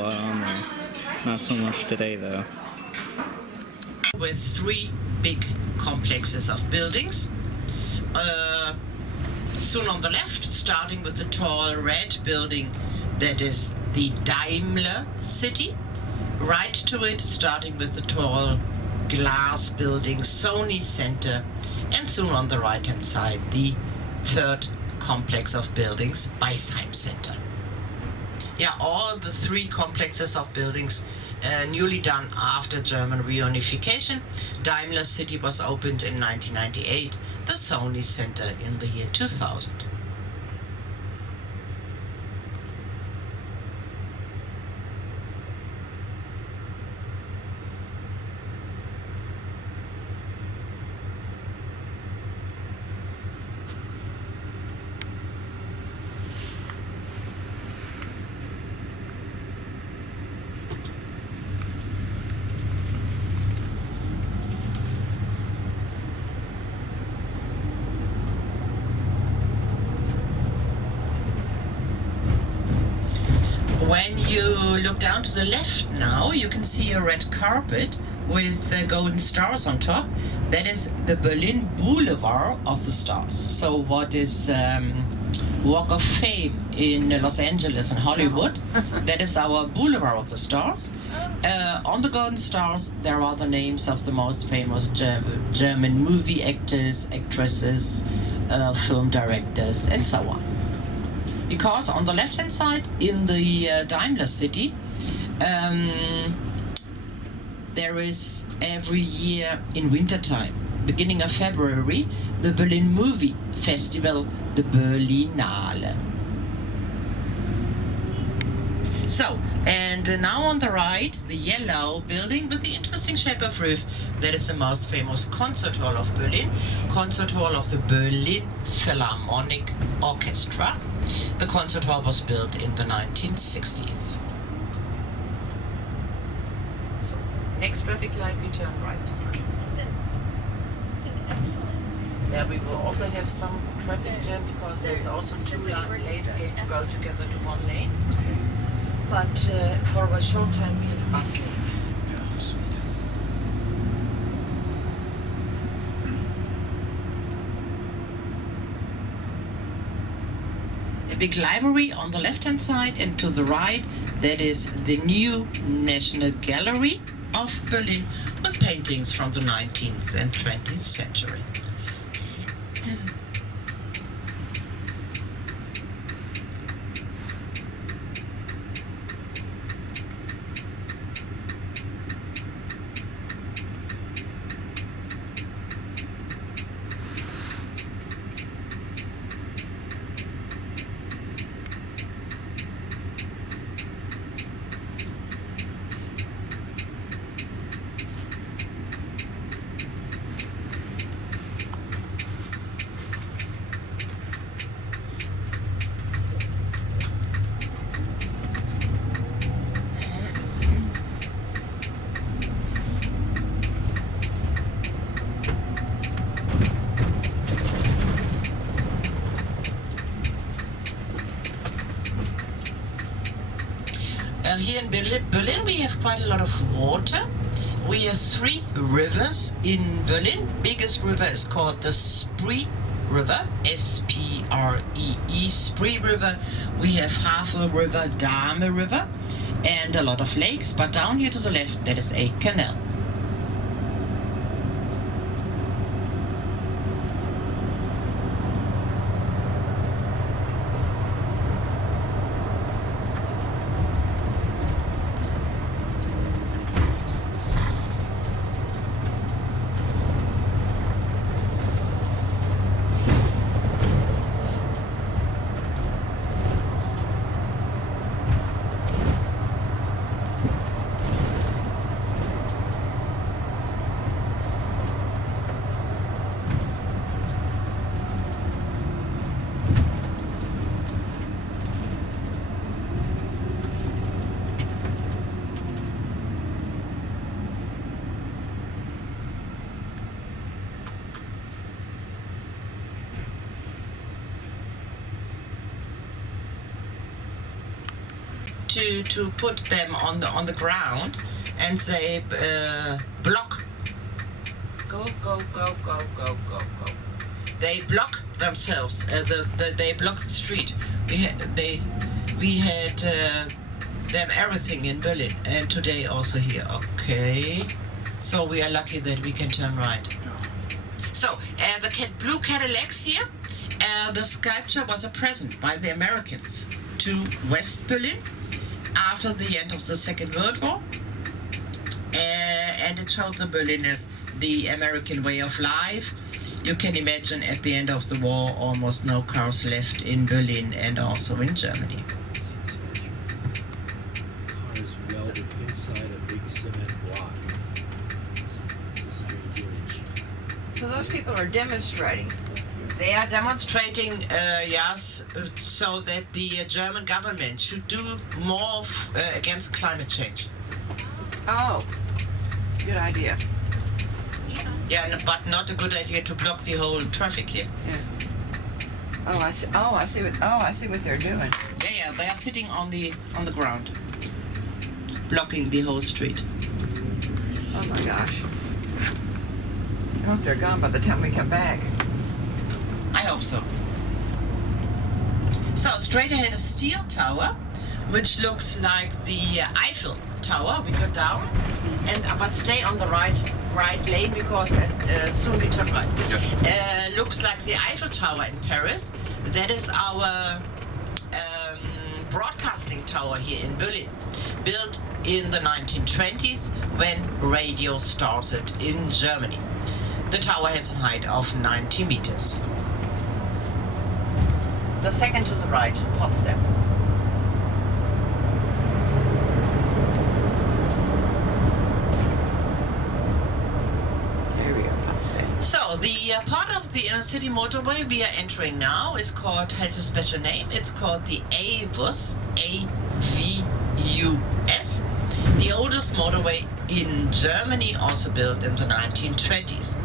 lot on there. Not so much today, though. With three big complexes of buildings. Soon on the left, starting with the tall red building that is the Daimler City. Right to it, starting with the tall glass building Sony Center. And soon on the right hand side, the third complex of buildings, Beisheim Center. Yeah, all the three complexes of buildings newly done after German reunification. Daimler City was opened in 1998, the Sony Center in the year 2000. When you look down to the left now, you can see a red carpet with golden stars on top. That is the Berlin Boulevard of the Stars. So what is Walk of Fame in Los Angeles and Hollywood, that is our Boulevard of the Stars. On the golden stars, there are the names of the most famous German movie actors, actresses, film directors, and so on. Because on the left-hand side, in the Daimler City, there is every year in wintertime, beginning of February, the Berlin Movie Festival, the Berlinale. So, and now on the right, the yellow building with the interesting shape of roof, that is the most famous concert hall of Berlin, concert hall of the Berlin Philharmonic Orchestra. The concert hall was built in the 1960s. So, next traffic light, we turn right. Okay. It's an excellent. Yeah, we will also have some traffic jam because there's also two lanes go together to one lane. Okay. But for a short time we have a bus lane. Yeah, sweet. A big library on the left-hand side, and to the right, that is the new National Gallery of Berlin with paintings from the 19th and 20th century. Here in Berlin we have quite a lot of water. We have three rivers in Berlin. Biggest river is called the Spree River, S-P-R-E-E, Spree River. We have Havel River, Dahme River, and a lot of lakes. But down here to the left, that is a canal. to put them on the ground, and they block. Go. They block themselves. They block the street. We had them everything in Berlin, and today also here. Okay, so we are lucky that we can turn right. So the blue Cadillacs here. The sculpture was a present by the Americans to West Berlin after the end of the Second World War, and it showed the Berliners the American way of life. You can imagine at the end of the war almost no cars left in Berlin and also in Germany. Cars welded inside a big cement block. It's a strange image. So those people are demonstrating. They are demonstrating, yes, so that the German government should do more against climate change. Oh, good idea. Yeah, but not a good idea to block the whole traffic here. Oh, I see. I see what they're doing. Yeah, they are sitting on the ground, blocking the whole street. Oh my gosh. I hope they're gone by the time we come back. I hope so. So straight ahead, a steel tower, which looks like the Eiffel Tower. We go down, but stay on the right lane because soon we turn right. Looks like the Eiffel Tower in Paris. That is our broadcasting tower here in Berlin, built in the 1920s when radio started in Germany. The tower has a height of 90 meters. The second to the right, Potsdam. There we go, Potsdam. So the part of the inner city motorway we are entering now has a special name. It's called the AVUS, A-V-U-S, the oldest motorway in Germany, also built in the 1920s.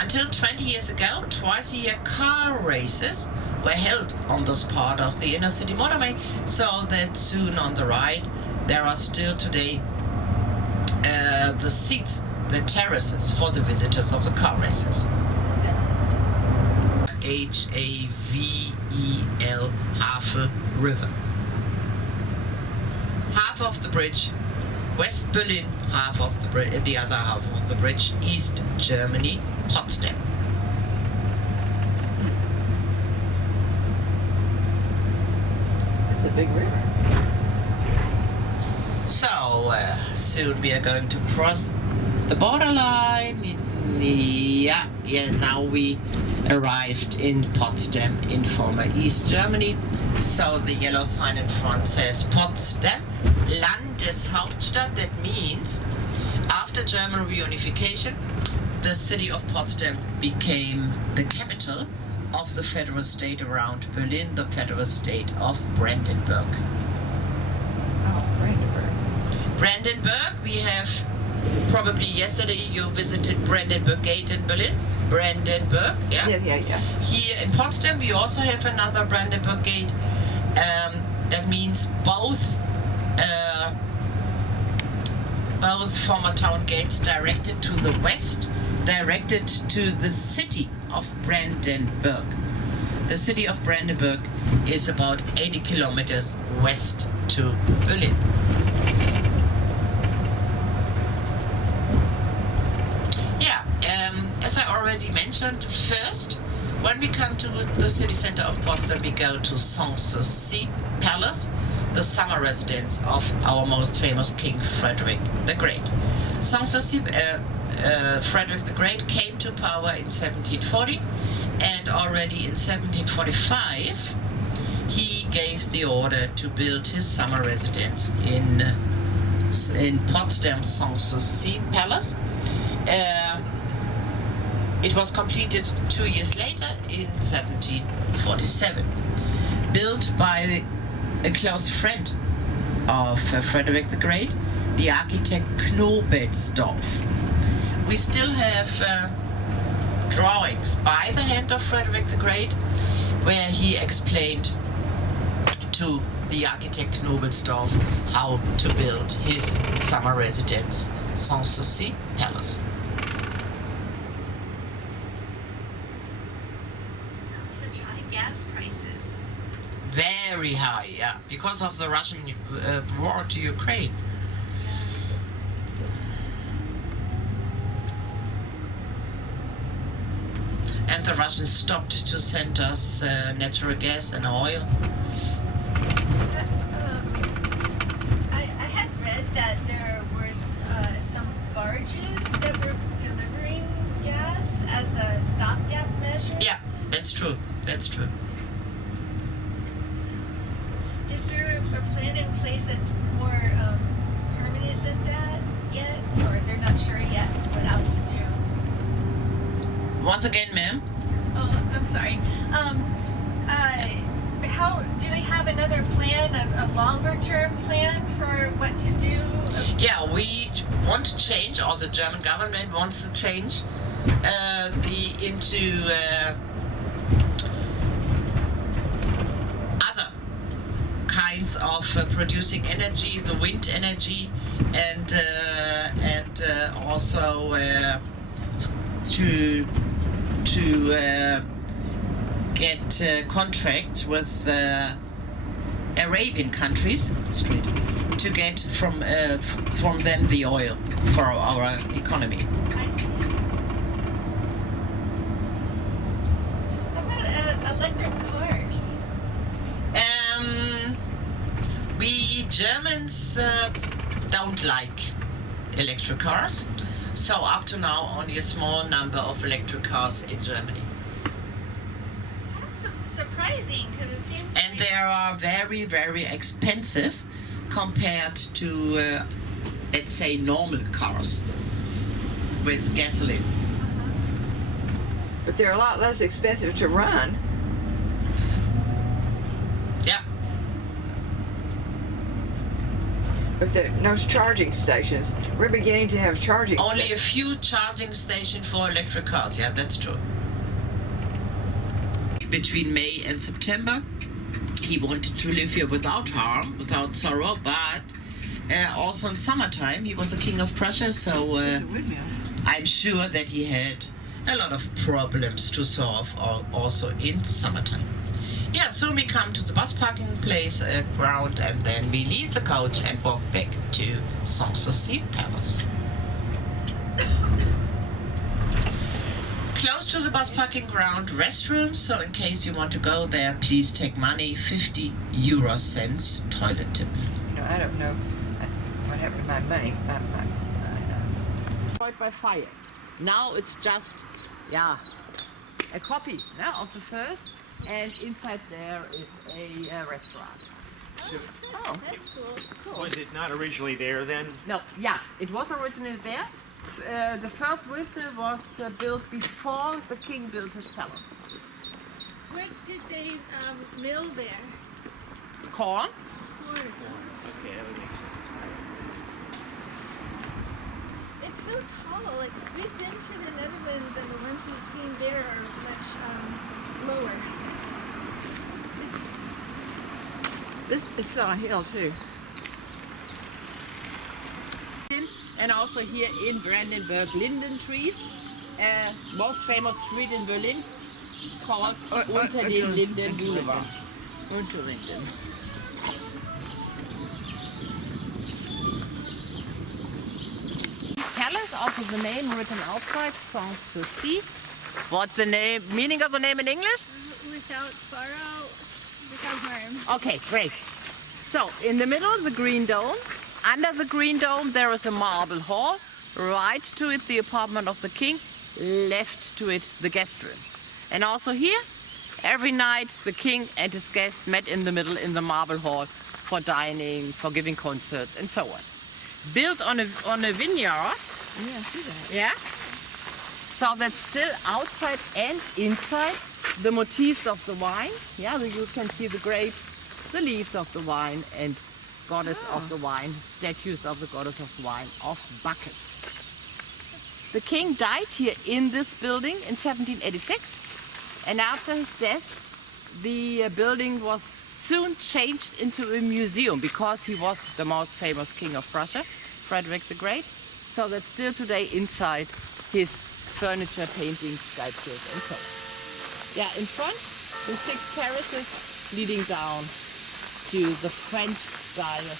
Until 20 years ago, twice a year car races were held on this part of the inner city motorway, so that soon on the right there are still today the seats, the terraces for the visitors of the car races. H-A-V-E-L, Havel River. Half of the bridge, West Berlin, half of the other half of the bridge, East Germany, Potsdam. It's a big river. So soon we are going to cross the borderline. Yeah, now we arrived in Potsdam in former East Germany. So the yellow sign in front says Potsdam, Landeshauptstadt. That means after German reunification, the city of Potsdam became the capital of the federal state around Berlin, the federal state of Brandenburg. Oh, Brandenburg. Brandenburg, we have probably yesterday you visited Brandenburg Gate in Berlin. Brandenburg, yeah? Yeah. Here in Potsdam, we also have another Brandenburg Gate. That means both former town gates directed to the west, directed to the city of Brandenburg. The city of Brandenburg is about 80 kilometers west to Berlin. As I already mentioned, first, when we come to the city center of Potsdam, we go to Sanssouci Palace, the summer residence of our most famous King Frederick the Great. Sanssouci, Frederick the Great came to power in 1740, and already in 1745 he gave the order to build his summer residence in Potsdam Sanssouci Palace. It was completed 2 years later in 1747, built by a close friend of Frederick the Great, the architect Knobelsdorff. We still have drawings by the hand of Frederick the Great, where he explained to the architect Nobelsdorf how to build his summer residence, Sanssouci Palace. Such high gas prices. Very high, yeah, because of the Russian war to Ukraine. And the Russians stopped to send us natural gas and oil. I had read that there were some barges that were delivering gas as a stopgap measure. Yeah, that's true. That's true. Is there a plan in place that's more permanent than that yet? Or they're not sure yet what else to do? Once again, ma'am. Oh, I'm sorry. How do they have another plan, a longer term plan for what to do? Yeah, we want to change, or the German government wants to change into other kinds of producing energy, the wind energy, and also to get contracts with Arabian countries, straight, to get from them the oil for our economy. I see. How about electric cars? We Germans don't like electric cars, so up to now only a small number of electric cars in Germany. That's surprising because it seems And like they are very, very expensive compared to, let's say, normal cars with gasoline. But they're a lot less expensive to run. Yeah, But there are no charging stations. We're beginning to have charging only a stations. few charging stations for electric cars. Yeah, that's true. Between May and September, he wanted to live here without harm, without sorrow, but also in summertime, he was a king of Prussia, so It's a windmill. I'm sure that he had a lot of problems to solve also in summertime. Yeah, so we come to the bus parking place ground, and then we leave the coach and walk back to Sanssouci Palace. Close to the bus parking ground, restrooms, so in case you want to go there, please take money, 50 euro cents toilet tip. You know, I don't know what happened to my money. Destroyed by fire. Now it's just, a copy of the first, and inside there is a restaurant. oh, that's cool. Was it not originally there then? No, it was originally there. The first windmill was built before the king built his palace. What did they mill there? Corn. Corn. Okay, that would make sense. It's so tall. Like we've been to the Netherlands, and the ones we've seen there are much lower. It's on a hill too. And also here in Brandenburg, linden trees. Most famous street in Berlin called Unter den Linden Boulevard. Unterlinden. Palace, also the name written outside, Sanssouci. What's the name? Meaning of the name in English? Without sorrow, without harm. Okay, great. So in the middle, the green dome. Under the green dome, there is a marble hall. Right to it, the apartment of the king. Left to it, the guest room. And also here, every night, the king and his guests met in the middle in the marble hall for dining, for giving concerts, and so on. Built on a vineyard. Yeah, I see that. Yeah. So that's still outside and inside the motifs of the wine. Yeah, you can see the grapes, the leaves of the wine, and goddess of the wine, statues of the goddess of wine of Bacchus. The king died here in this building in 1786, and after his death, the building was soon changed into a museum because he was the most famous king of Prussia, Frederick the Great. So that still today inside his furniture, paintings, sculptures and so on. Yeah, in front, the 6 terraces leading down to the French style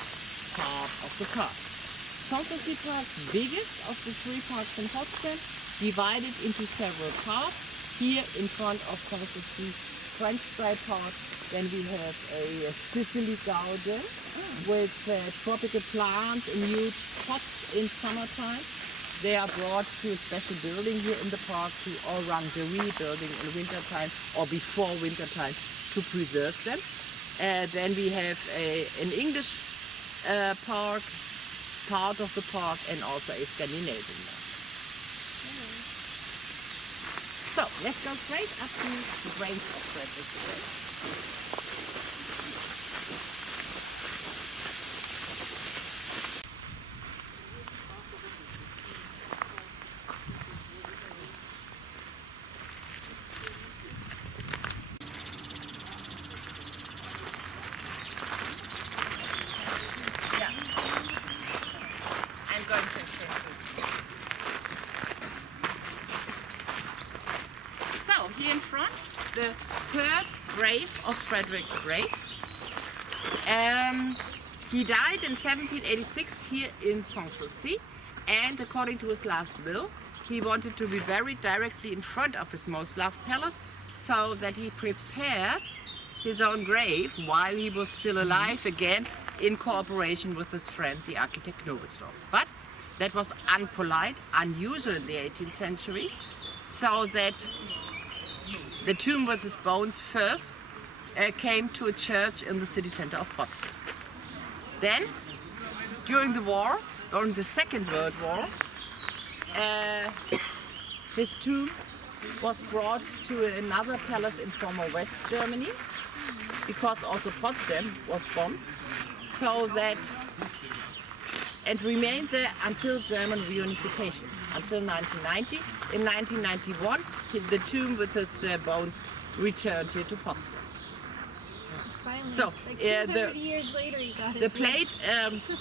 part of the park. Sanssouci Park, biggest of the 3 parks in Potsdam, divided into several parts. Here in front of Sanssouci French style park, then we have a Sicily garden with tropical plants in huge pots in summertime. They are brought to a special building here in the park, to orangerie building in wintertime or before wintertime to preserve them. Then we have an English park, part of the park, and also a Scandinavian one. So let's go straight up to the brains of Frederick the Great. I'm going to explain to you. So here in front, the 3rd grave of Frederick the Great. He died in 1786 here in Sanssouci, and according to his last will, he wanted to be buried directly in front of his most loved palace, so that he prepared his own grave while he was still alive again, in cooperation with his friend, the architect Knobelsdorff. But that was unpolite, unusual in the 18th century, so that the tomb with his bones first came to a church in the city center of Potsdam. Then, during the war, during the Second World War, his tomb was brought to another palace in former West Germany, because also Potsdam was bombed, so that, and remained there until German reunification, until 1990. In 1991, the tomb with his bones returned here to Potsdam. Finally, So, like 200 years later, he got his The plate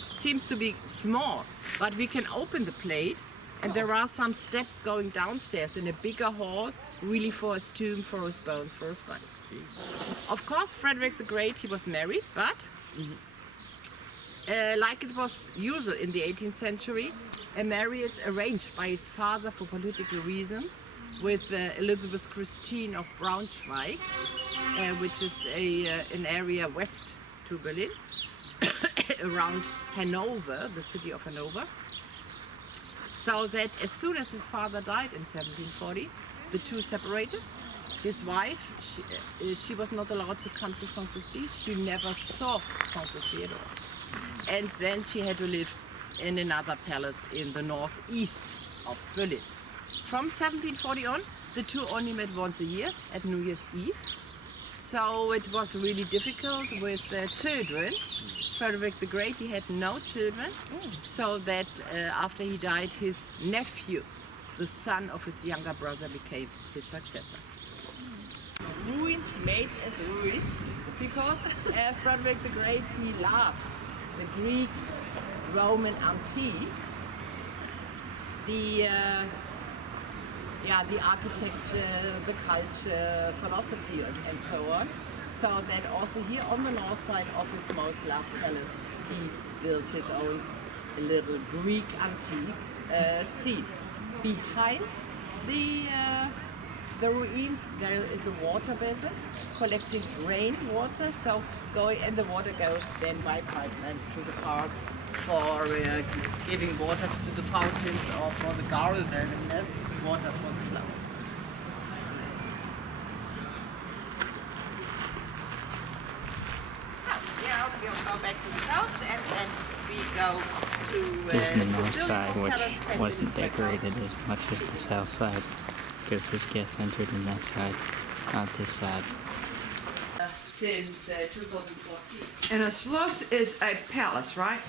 seems to be small, but we can open the plate, and there are some steps going downstairs in a bigger hall, really for his tomb, for his bones, for his body. Of course, Frederick the Great, he was married, but like it was usual in the 18th century, a marriage arranged by his father for political reasons with Elizabeth Christine of Braunschweig, which is an area west to Berlin, around Hanover, the city of Hanover. So that as soon as his father died in 1740, the two separated. His wife, she was not allowed to come to Sanssouci. She never saw Sanssouci at all. And then she had to live in another palace in the northeast of Berlin. From 1740 on, the two only met once a year at New Year's Eve. So it was really difficult with children. Frederick the Great, he had no children, so that after he died, his nephew, the son of his younger brother, became his successor. Ruined, made as ruined, because Frederick the Great, he loved the Greek, Roman antique, the architecture, the culture, philosophy, and so on. So that also here on the north side of his most loved palace, he built his own little Greek antique scene. Behind the ruins, there is a water basin collecting rainwater. So and the water goes then by pipelines to the park for giving water to the fountains or for the gardeners, water for the flowers. We'll go back to the south, and then we go to This is the north Sicilian side, which Palace, wasn't decorated as much as the south side, because his guests entered in that side, not this side. Since 2014. And a schloss is a palace, right?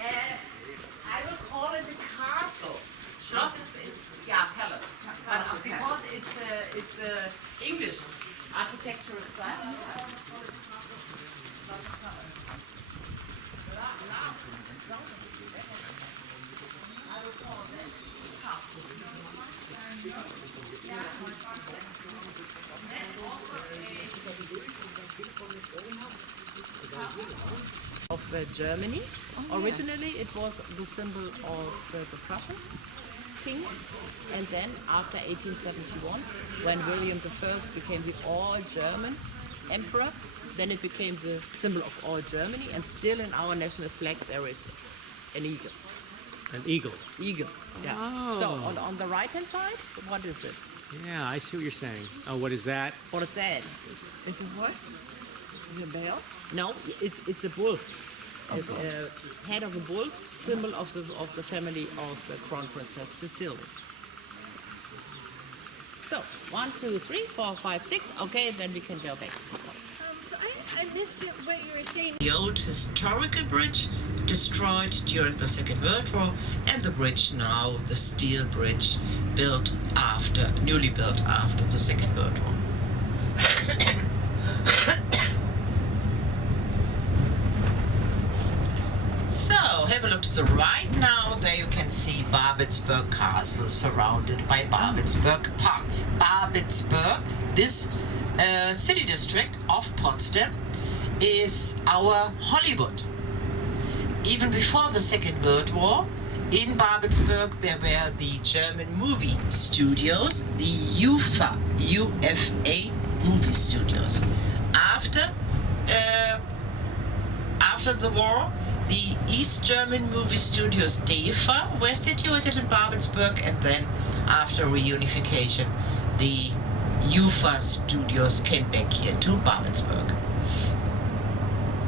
I would call it a castle. Schloss is palace, but because it's English architectural style. Of Germany. Originally, it was the symbol of the Prussian king, and then after 1871, when William I became the all-German emperor, then it became the symbol of all Germany, and still in our national flag there is an eagle. An eagle. Eagle, yeah. Oh. So on the right-hand side, what is it? Yeah, I see what you're saying. Oh, what is that? What is that? Is it what? Is it bale? No, it's a bull. Head of a bull, symbol of the family of Crown Princess Cecilia. So 1, 2, 3, 4, 5, 6. Okay, then we can go back. So I missed what you were saying. The old historical bridge destroyed during the Second World War, and the bridge now, the steel bridge, newly built after the Second World War. So, have a look to the right now. There you can see Babelsberg Castle surrounded by Babelsberg Park. Babelsberg, this city district of Potsdam, is our Hollywood. Even before the Second World War, in Babelsberg there were the German movie studios, the UFA movie studios. After the war, the East German movie studios DEFA were situated in Babelsberg, and then after reunification, the UFA studios came back here to Babelsberg.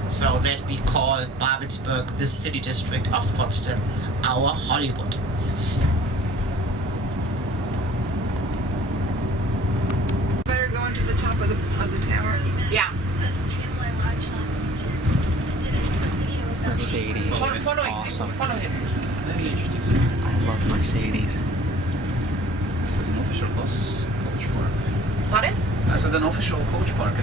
So that we call Babelsberg, the city district of Potsdam, our Hollywood. Better going to the top of the tower. Yeah. This channel I watch on YouTube. I did a video about Mercedes. Follow him. Awesome. Follow him. I love Mercedes. This is an official bus coach park. Pardon? I said an official coach park.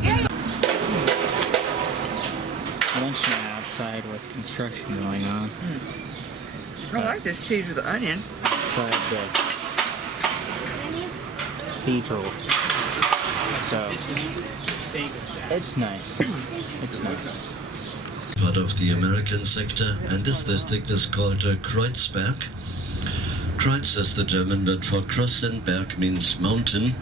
Lunch outside with construction going on. I like this cheese with the onion. Outside the cathedral. So it's nice. It's nice. Part of the American sector, and this district is called Kreuzberg. Kreuz is the German word for cross, and Berg means mountain.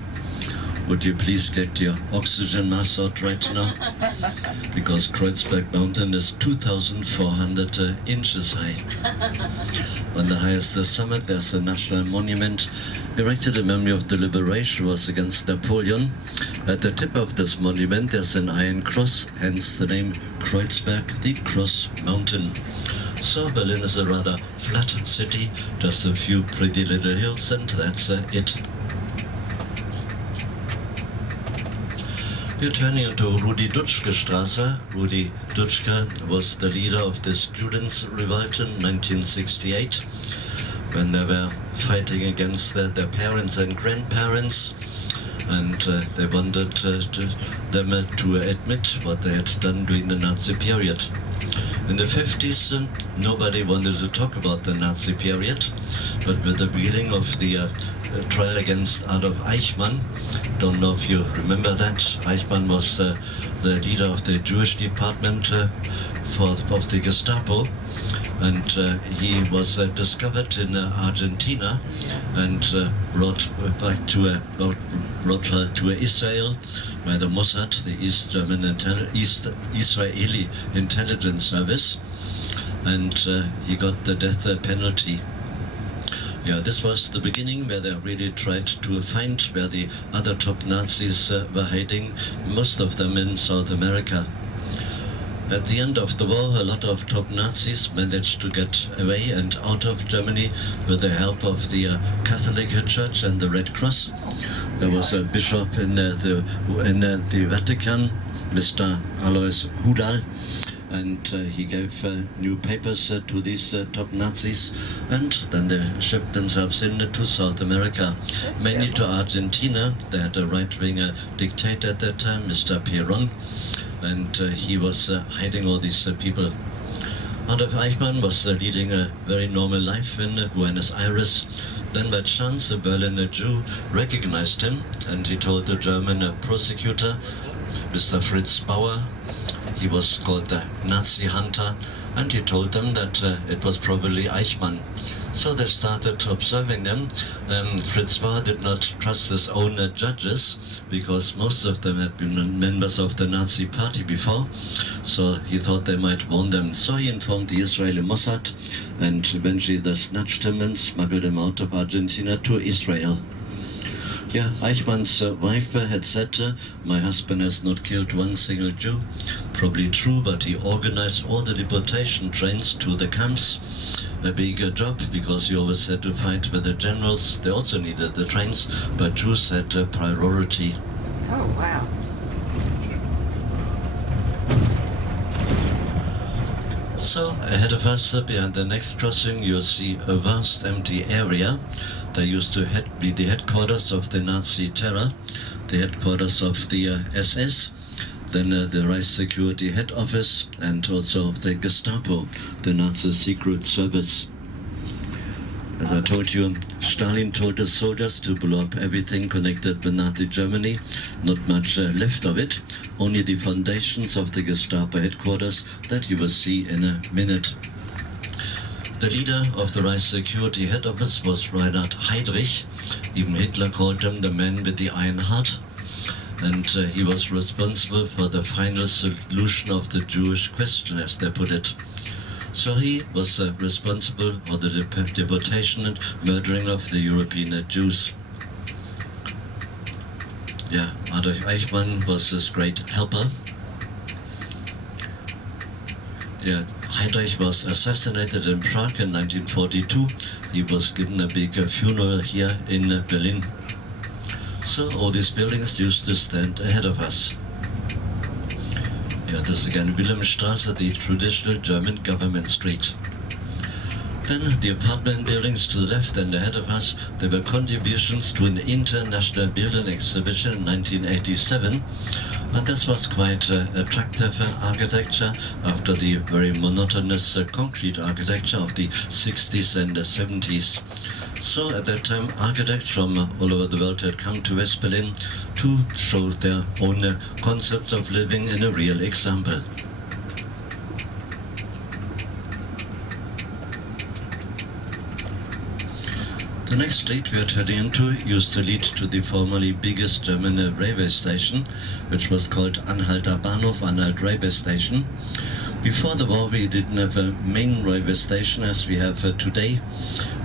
Would you please get your oxygen mask out right now? Because Kreuzberg Mountain is 2,400 inches high. On the highest summit, there's a national monument erected in memory of the liberation wars against Napoleon. At the tip of this monument, there's an iron cross, hence the name Kreuzberg, the Cross Mountain. So Berlin is a rather flat city, just a few pretty little hills, and that's it. We're turning into Rudi Dutschke Straße. Rudi Dutschke was the leader of the students' revolt in 1968, when they were fighting against their parents and grandparents, and they wanted them to admit what they had done during the Nazi period. In the 50s, nobody wanted to talk about the Nazi period, but with the beginning of the trial against Adolf Eichmann, don't know if you remember that. Eichmann was the leader of the Jewish department of the Gestapo, and he was discovered in Argentina and brought to Israel by the Mossad, the East Israeli intelligence service, and he got the death penalty. Yeah, this was the beginning where they really tried to find where the other top Nazis were hiding, most of them in South America. At the end of the war, a lot of top Nazis managed to get away and out of Germany with the help of the Catholic Church and the Red Cross. There was a bishop in the Vatican, Mr. Alois Hudal, and he gave new papers to these top Nazis, and then they shipped themselves into South America, mainly to Argentina. They had a right-wing dictator at that time, Mr. Perón, and he was hiding all these people. Adolf Eichmann was leading a very normal life in Buenos Aires. Then by chance a Berlin Jew recognized him, and he told the German prosecutor, Mr. Fritz Bauer, he was called the Nazi hunter, and he told them that it was probably Eichmann. So they started observing them. Fritz Bauer did not trust his own judges, because most of them had been members of the Nazi party before, so he thought they might warn them. So he informed the Israeli Mossad, and eventually they snatched him and smuggled him out of Argentina to Israel. Yeah, Eichmann's wife had said, my husband has not killed one single Jew. Probably true, but he organized all the deportation trains to the camps. A big job, because he always had to fight with the generals. They also needed the trains, but Jews had priority. Oh, wow. So ahead of us, behind the next crossing, you'll see a vast empty area. That used to be the headquarters of the Nazi terror, the headquarters of the SS, then the Reich Security head office, and also of the Gestapo, the Nazi secret service. As I told you, Stalin told his soldiers to blow up everything connected with Nazi Germany. Not much left of it, only the foundations of the Gestapo headquarters that you will see in a minute. The leader of the Reich Security head office was Reinhard Heydrich. Even Hitler called him the man with the iron heart. And he was responsible for the final solution of the Jewish question, as they put it. So he was responsible for the deportation and murdering of the European Jews. Yeah, Adolf Eichmann was his great helper. Yeah, Heydrich was assassinated in Prague in 1942. He was given a big funeral here in Berlin. So all these buildings used to stand ahead of us. Yeah, this is again Wilhelmstraße, the traditional German government street. Then the apartment buildings to the left and ahead of us, there were contributions to an international building exhibition in 1987. And this was quite attractive architecture after the very monotonous concrete architecture of the 60s and 70s. So at that time, architects from all over the world had come to West Berlin to show their own concepts of living in a real example. The next street we are turning into used to lead to the formerly biggest German railway station, which was called Anhalter Bahnhof, Anhalt Railway Station. Before the war, we didn't have a main railway station as we have today.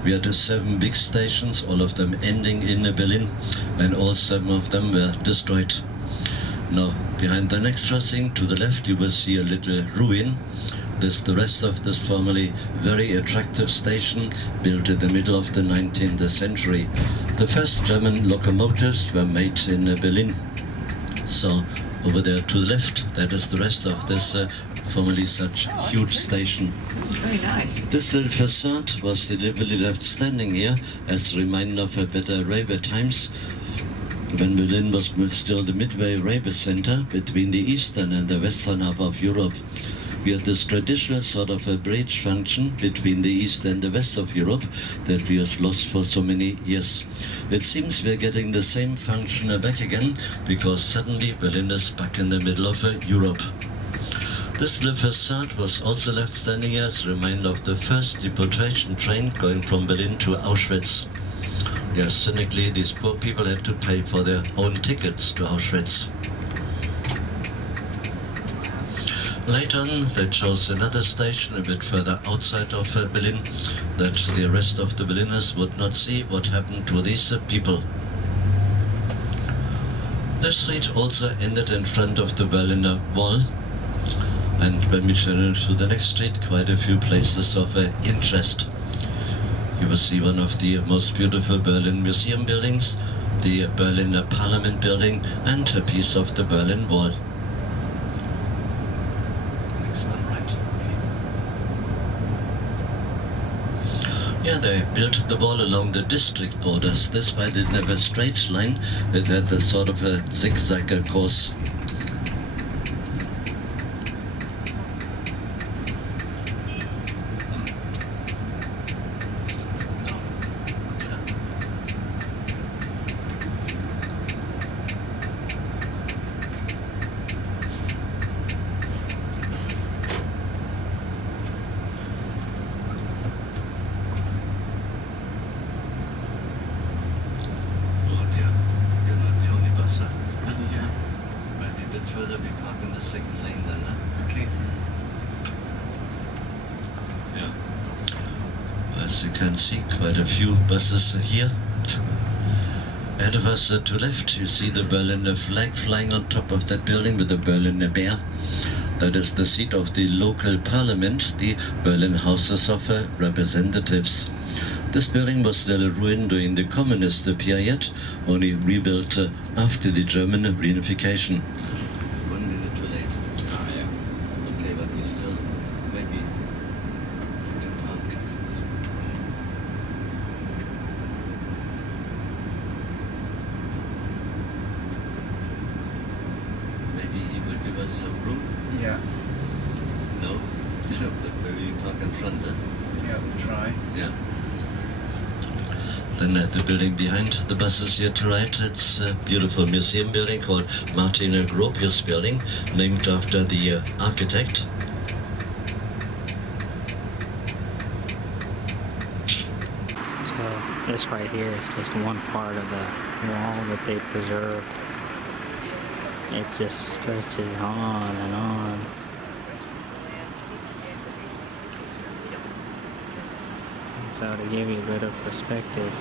We had 7 big stations, all of them ending in Berlin, and all 7 of them were destroyed. Now, behind the next crossing to the left, you will see a little ruin. This the rest of this formerly very attractive station built in the middle of the 19th century. The first German locomotives were made in Berlin. So over there to the left, that is the rest of this formerly such huge station. Very nice. This little facade was deliberately left standing here as a reminder of better railway times, when Berlin was still the midway railway center between the eastern and the western half of Europe. We had this traditional sort of a bridge function between the east and the west of Europe that we have lost for so many years. It seems we're getting the same function back again, because suddenly Berlin is back in the middle of Europe. This little facade was also left standing as a reminder of the first deportation train going from Berlin to Auschwitz. Yes, cynically, these poor people had to pay for their own tickets to Auschwitz. Later on, they chose another station a bit further outside of Berlin, that the rest of the Berliners would not see what happened to these people. This street also ended in front of the Berliner Wall, and when we turn to the next street, quite a few places of interest. You will see one of the most beautiful Berlin museum buildings, the Berlin Parliament building, and a piece of the Berlin Wall. Yeah, they built the wall along the district borders. This way didn't have a straight line, it had a sort of a zigzag course. As you can see, quite a few buses here. Ahead of us to left, you see the Berliner flag flying on top of that building with the Berliner Bear. That is the seat of the local parliament, the Berlin Houses of Representatives. This building was still a ruin during the communist period, only rebuilt after the German reunification. 1 minute too late. Ah, yeah. Okay, but we still maybe can park. Maybe he will give us some room. Yeah. No? But maybe you park in front, huh? Yeah, we'll try. Yeah. Then at the building behind the buses here to right, it's a beautiful museum building called Martin Gropius building, named after the architect. So this right here is just one part of the wall that they preserved. It just stretches on and on. So to give you a bit of perspective,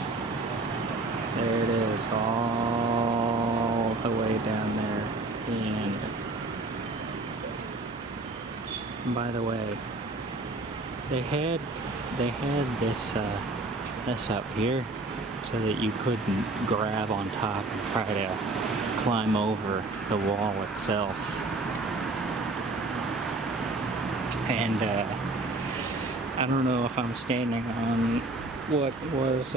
there it is, all the way down there. And by the way, they had this up here so that you couldn't grab on top and try to climb over the wall itself. And I don't know if I'm standing on what was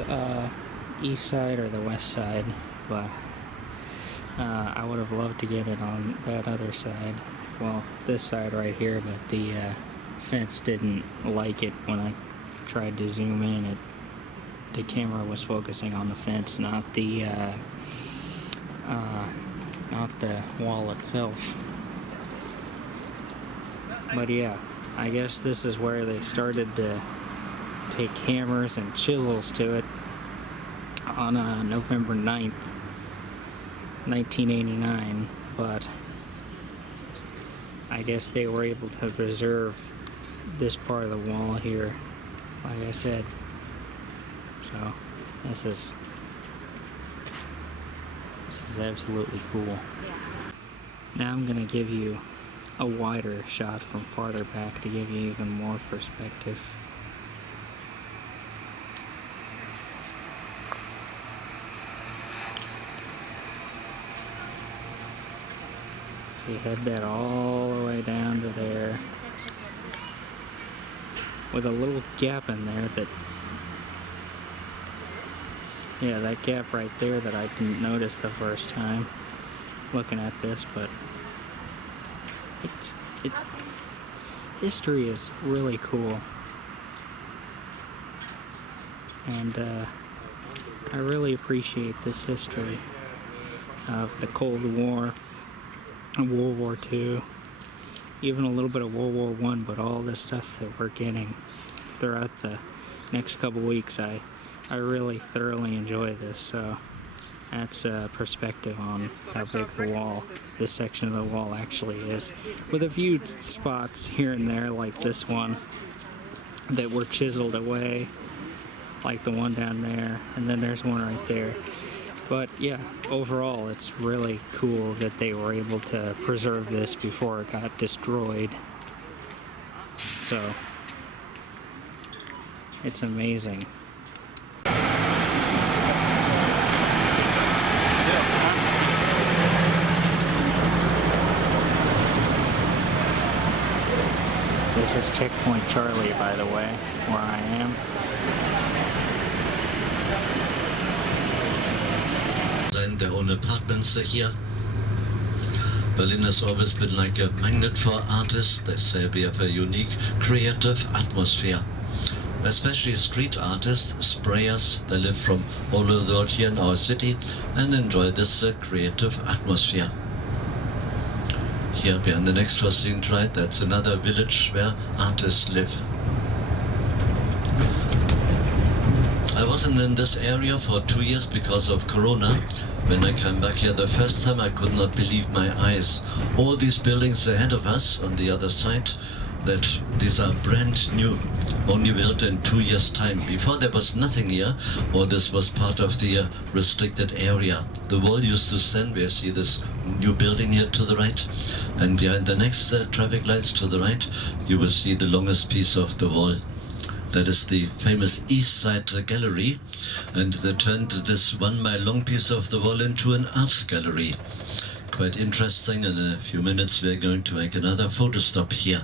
east side or the west side, but I would have loved to get it on that other side. Well, this side right here, but the fence didn't like it when I tried to zoom in. The camera was focusing on the fence, not the wall itself. But yeah, I guess this is where they started to take hammers and chisels to it on November 9th, 1989, but I guess they were able to preserve this part of the wall here, like I said. So this is absolutely cool. Now I'm gonna give you a wider shot from farther back to give you even more perspective. So you had that all the way down to there, with a little gap in there that, yeah, that gap right there that I didn't notice the first time looking at this, but history is really cool, and I really appreciate this history of the Cold War, World War II, even a little bit of World War I, but all this stuff that we're getting throughout the next couple weeks, I really thoroughly enjoy this. So that's a perspective on how big the wall, this section of the wall actually is, with a few spots here and there like this one that were chiseled away, like the one down there, and then there's one right there. But yeah, overall it's really cool that they were able to preserve this before it got destroyed. So it's amazing. This is Checkpoint Charlie, by the way, where I am. Their own apartments here. Berlin has always been like a magnet for artists. They say we have a unique creative atmosphere. Especially street artists, sprayers, they live from all over the world here in our city and enjoy this creative atmosphere. Here behind the next door scene, right, that's another village where artists live. I wasn't in this area for 2 years because of Corona. When I came back here the first time, I could not believe my eyes. All these buildings ahead of us on the other side that these are brand new, only built in 2 years' time. Before there was nothing here, or this was part of the restricted area. The wall used to stand, we see this new building here to the right, and behind the next traffic lights to the right, you will see the longest piece of the wall. That is the famous East Side Gallery, and they turned this 1 mile long piece of the wall into an art gallery. Quite interesting. In a few minutes we're going to make another photo stop here.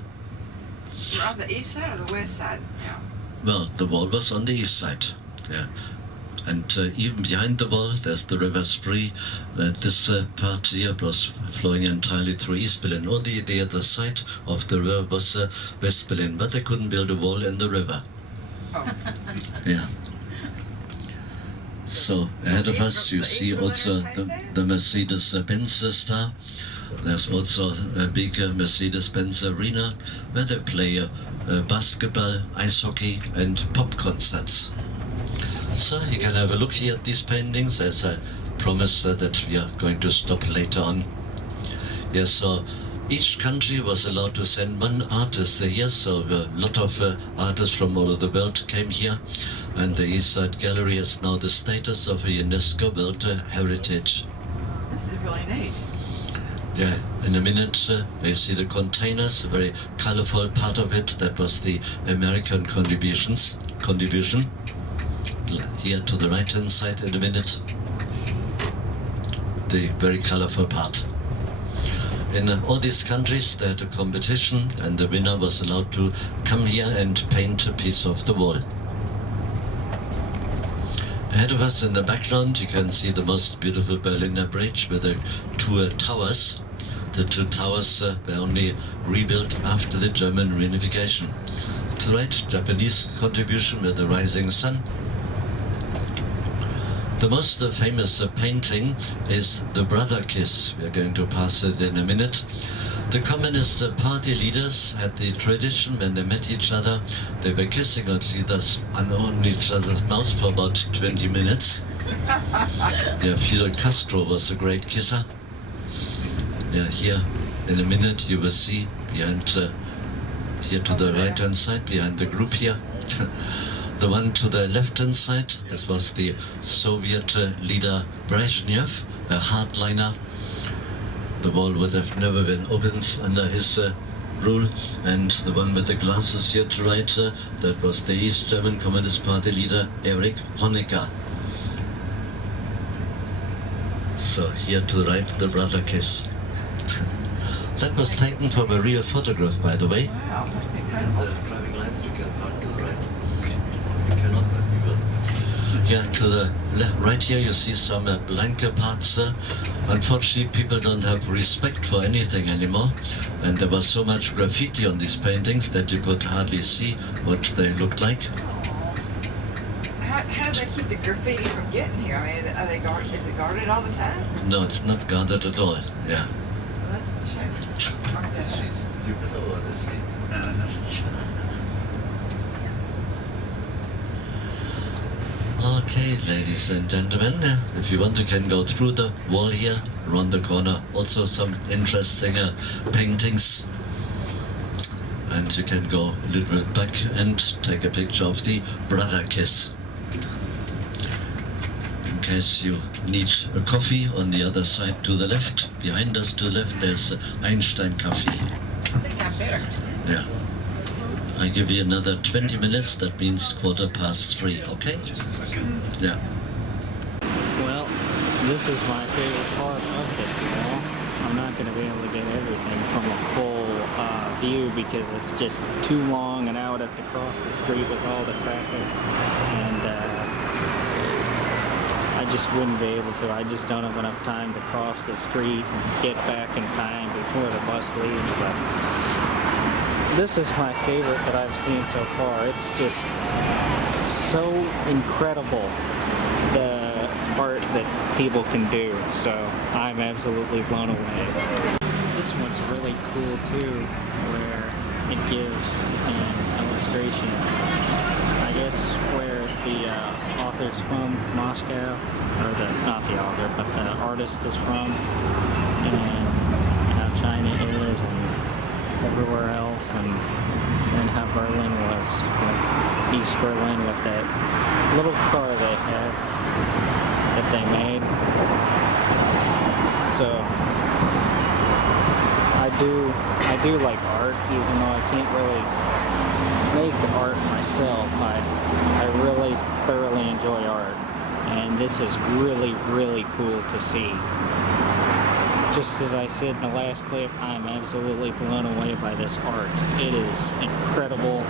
You're on the east side or the west side now? Well, the wall was on the east side, yeah. And even behind the wall, there's the River Spree. This part here was flowing entirely through East Berlin. Only the other side of the river was West Berlin, but they couldn't build a wall in the river. Oh. Yeah. So ahead of us, you see also the Mercedes-Benz star. There's also a big Mercedes-Benz arena where they play basketball, ice hockey, and pop concerts. So you can have a look here at these paintings, as I promised that we are going to stop later on. Yes, so each country was allowed to send 1 artist a year, so a lot of artists from all over the world came here, and the East Side Gallery has now the status of a UNESCO World Heritage. This is really neat. Yeah, in a minute we see the containers, a very colorful part of it. That was the American contribution. Here to the right hand side in a minute. The very colorful part. In all these countries they had a competition, and the winner was allowed to come here and paint a piece of the wall. Ahead of us in the background you can see the most beautiful Berliner Bridge with the 2 towers. The 2 towers were only rebuilt after the German reunification. To the right, Japanese contribution with the rising sun. The most famous painting is the Brother Kiss. We are going to pass it in a minute. The Communist Party leaders had the tradition when they met each other, they were kissing on each other's mouth for about 20 minutes. Yeah, Fidel Castro was a great kisser. Yeah, here in a minute you will see behind, here to the right hand side, behind the group here. The one to the left-hand side, this was the Soviet leader Brezhnev, a hardliner. The wall would have never been opened under his rule. And the one with the glasses here to right, that was the East German Communist Party leader Erich Honecker. So here to the right, the brother kiss. That was taken from a real photograph, by the way. Wow, that's incredible. The driving lines, you can park to the right. You cannot, but we will. Yeah, to the right here you see some blank parts. Unfortunately, people don't have respect for anything anymore, and there was so much graffiti on these paintings that you could hardly see what they looked like. How do they keep the graffiti from getting here? I mean, are they guarded? Is it guarded all the time? No, it's not guarded at all. Yeah. Well, that's a shame. Aren't they? Stupid or honestly? Okay, ladies and gentlemen, if you want, you can go through the wall here, around the corner. Also some interesting paintings. And you can go a little bit back and take a picture of the brother kiss. In case you need a coffee, on the other side to the left, behind us to the left, there's Einstein Coffee. I think I'm better. Yeah. I give you another 20 minutes, that means 3:15, okay? Yeah. Well, this is my favorite part of this wall. I'm not going to be able to get everything from a full view because it's just too long and I would have to cross the street with all the traffic, and I just wouldn't be able to. I just don't have enough time to cross the street and get back in time before the bus leaves. But this is my favorite that I've seen so far. It's just so incredible, the art that people can do. So I'm absolutely blown away. This one's really cool too, where it gives an illustration, I guess, where the author's from, Moscow, or not the author, but the artist is from, and how China is, and everywhere else, and how Berlin was, like East Berlin, with that little car they have that they made. So I do like art, even though I can't really make art myself. I really thoroughly enjoy art, and this is really, really cool to see. Just as I said in the last clip, I'm absolutely blown away by this art. It is incredible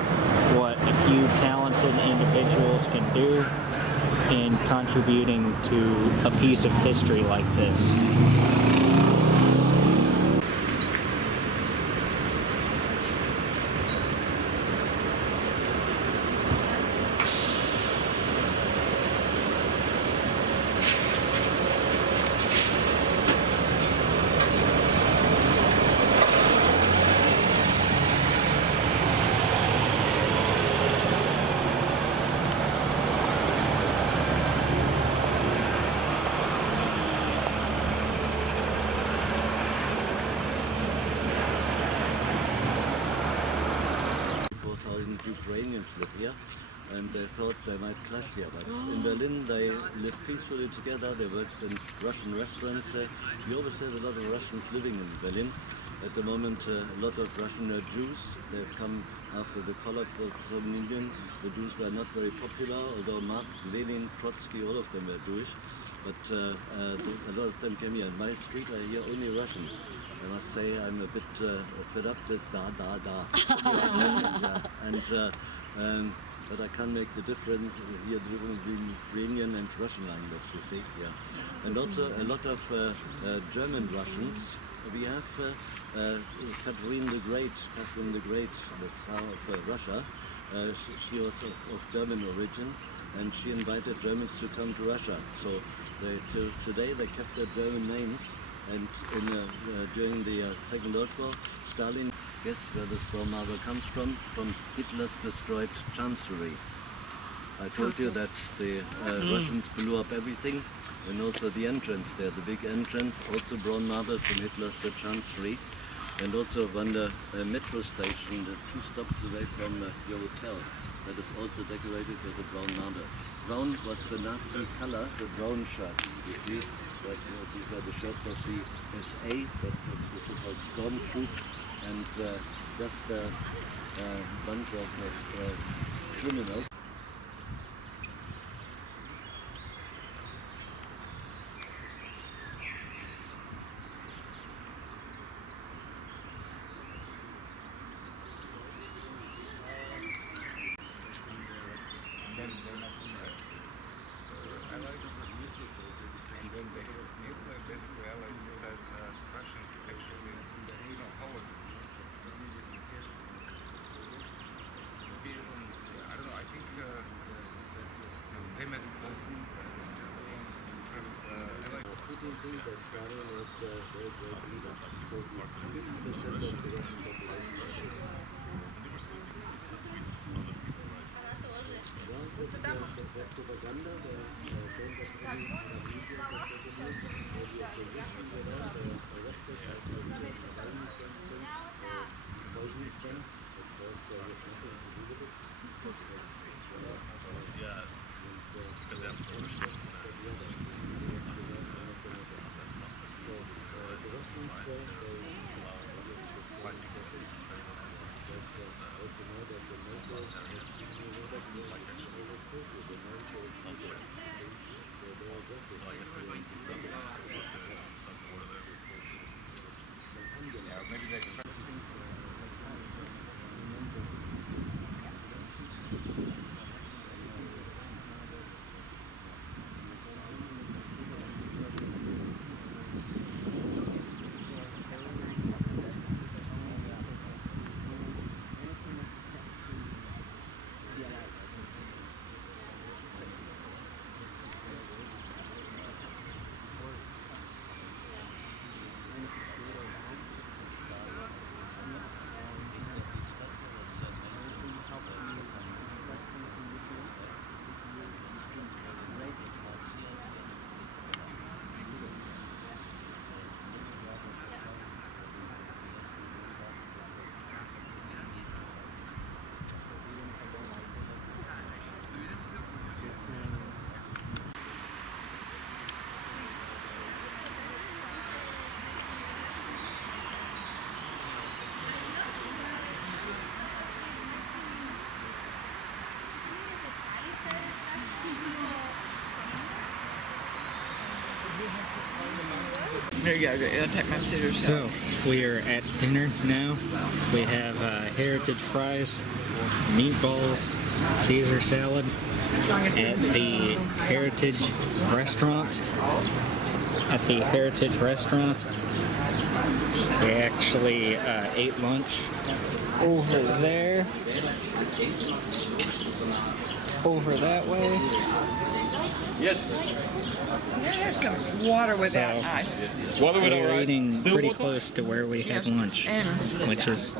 what a few talented individuals can do in contributing to a piece of history like this. Ukrainians live here, and they thought they might clash here. But in Berlin, they live peacefully together. They work in Russian restaurants. You always have a lot of Russians living in Berlin. At the moment, a lot of Russian Jews. They've come after the Holocaust from Indian. The Jews were not very popular, although Marx, Lenin, Trotsky, all of them were Jewish. But a lot of them came here. In my street, I hear only Russian. I must say I'm a bit fed up with da. But I can't make the difference here between Ukrainian and Russian language, you see. Yeah. And also a lot of German Russians. We have Catherine the Great, the Tsar of Russia. She was of German origin, and she invited Germans to come to Russia. So till today they kept their German names. And during the Second World War, Stalin, guess where this brown marble comes from Hitler's destroyed chancellery. I told you that the Russians blew up everything, and also the entrance there, the big entrance, also brown marble from Hitler's chancellery. And also on the metro station, 2 stops away from your hotel, that is also decorated with the brown marble. Brown was the Nazi color, the brown shirts. You see, that these were the shirts of the SA, that was the so-called stormtroop, and just a bunch of criminals. There you go. I'll take my scissors. So, we are at dinner now. We have heritage fries, meatballs, Caesar salad at the Heritage Restaurant. At the Heritage Restaurant, we actually ate lunch over there, over that way. Yes. There's some water without So- ice. Water We without were rice. eating Still pretty water? close to where we had lunch, And which is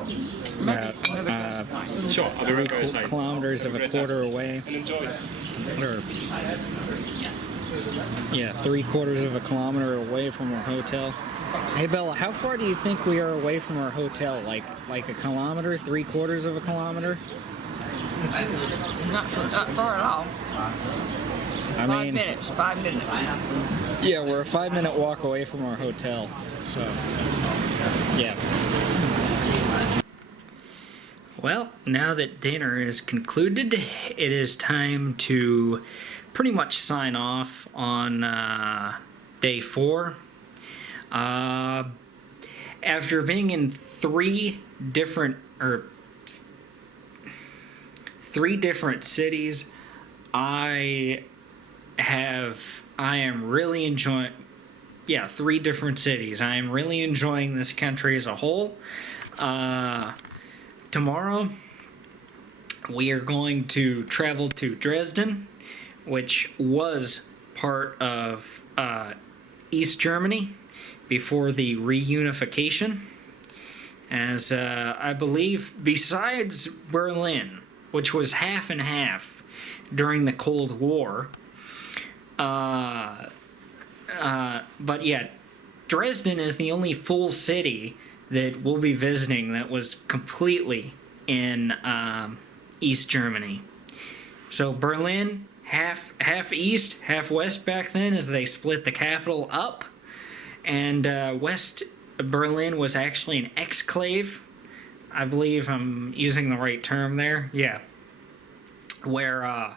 about another glass of wine. Sure. I'll be right by your side. kilometers of a quarter away. And enjoy. Or, yeah, 3/4 of a kilometer away from our hotel. Hey Bella, how far do you think we are away from our hotel? Like a kilometer? 3/4 of a kilometer? Not far at all. I 5 mean, minutes. 5 minutes. yeah, we're a 5-minute walk away from our hotel. So, yeah. Well, now that dinner is concluded, it is time to pretty much sign off on day 4. After being in three different cities, I am really enjoying. Yeah, 3 different cities. I am really enjoying this country as a whole. Tomorrow, we are going to travel to Dresden, which was part of East Germany before the reunification. As I believe, besides Berlin, which was half and half during the Cold War, but yeah, Dresden is the only full city that we'll be visiting that was completely in East Germany. So Berlin, half east, half west back then, as they split the capital up, and West Berlin was actually an exclave. I believe I'm using the right term there. Yeah, where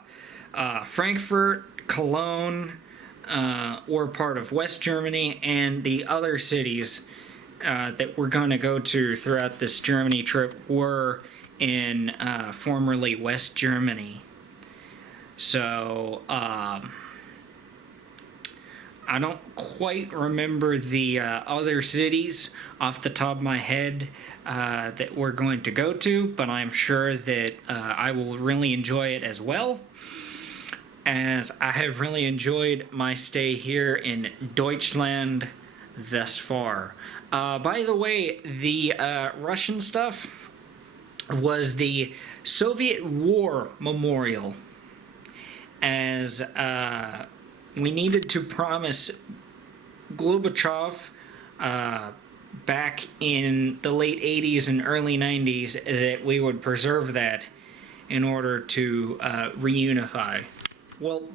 Frankfurt, Cologne were part of West Germany, and the other cities that we're going to go to throughout this Germany trip were in formerly West Germany. So, I don't quite remember the other cities off the top of my head that we're going to go to, but I'm sure that I will really enjoy it as well, as I have really enjoyed my stay here in Deutschland thus far. By the way, the Russian stuff was the Soviet War Memorial, as we needed to promise Gorbachev back in the late 80s and early 90s that we would preserve that in order to reunify. Well,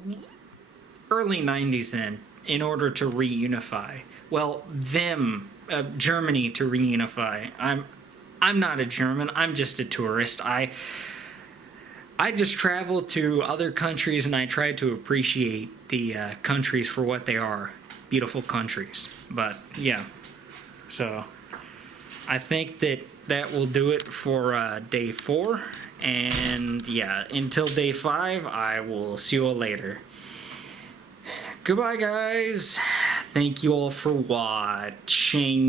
early 90s then, in order to reunify. Well, Germany to reunify. I'm not a German, I'm just a tourist. I just travel to other countries and I try to appreciate the countries for what they are. Beautiful countries. But, yeah. So, I think that will do it for day 4. And, yeah, until day 5, I will see you all later. Goodbye, guys. Thank you all for watching.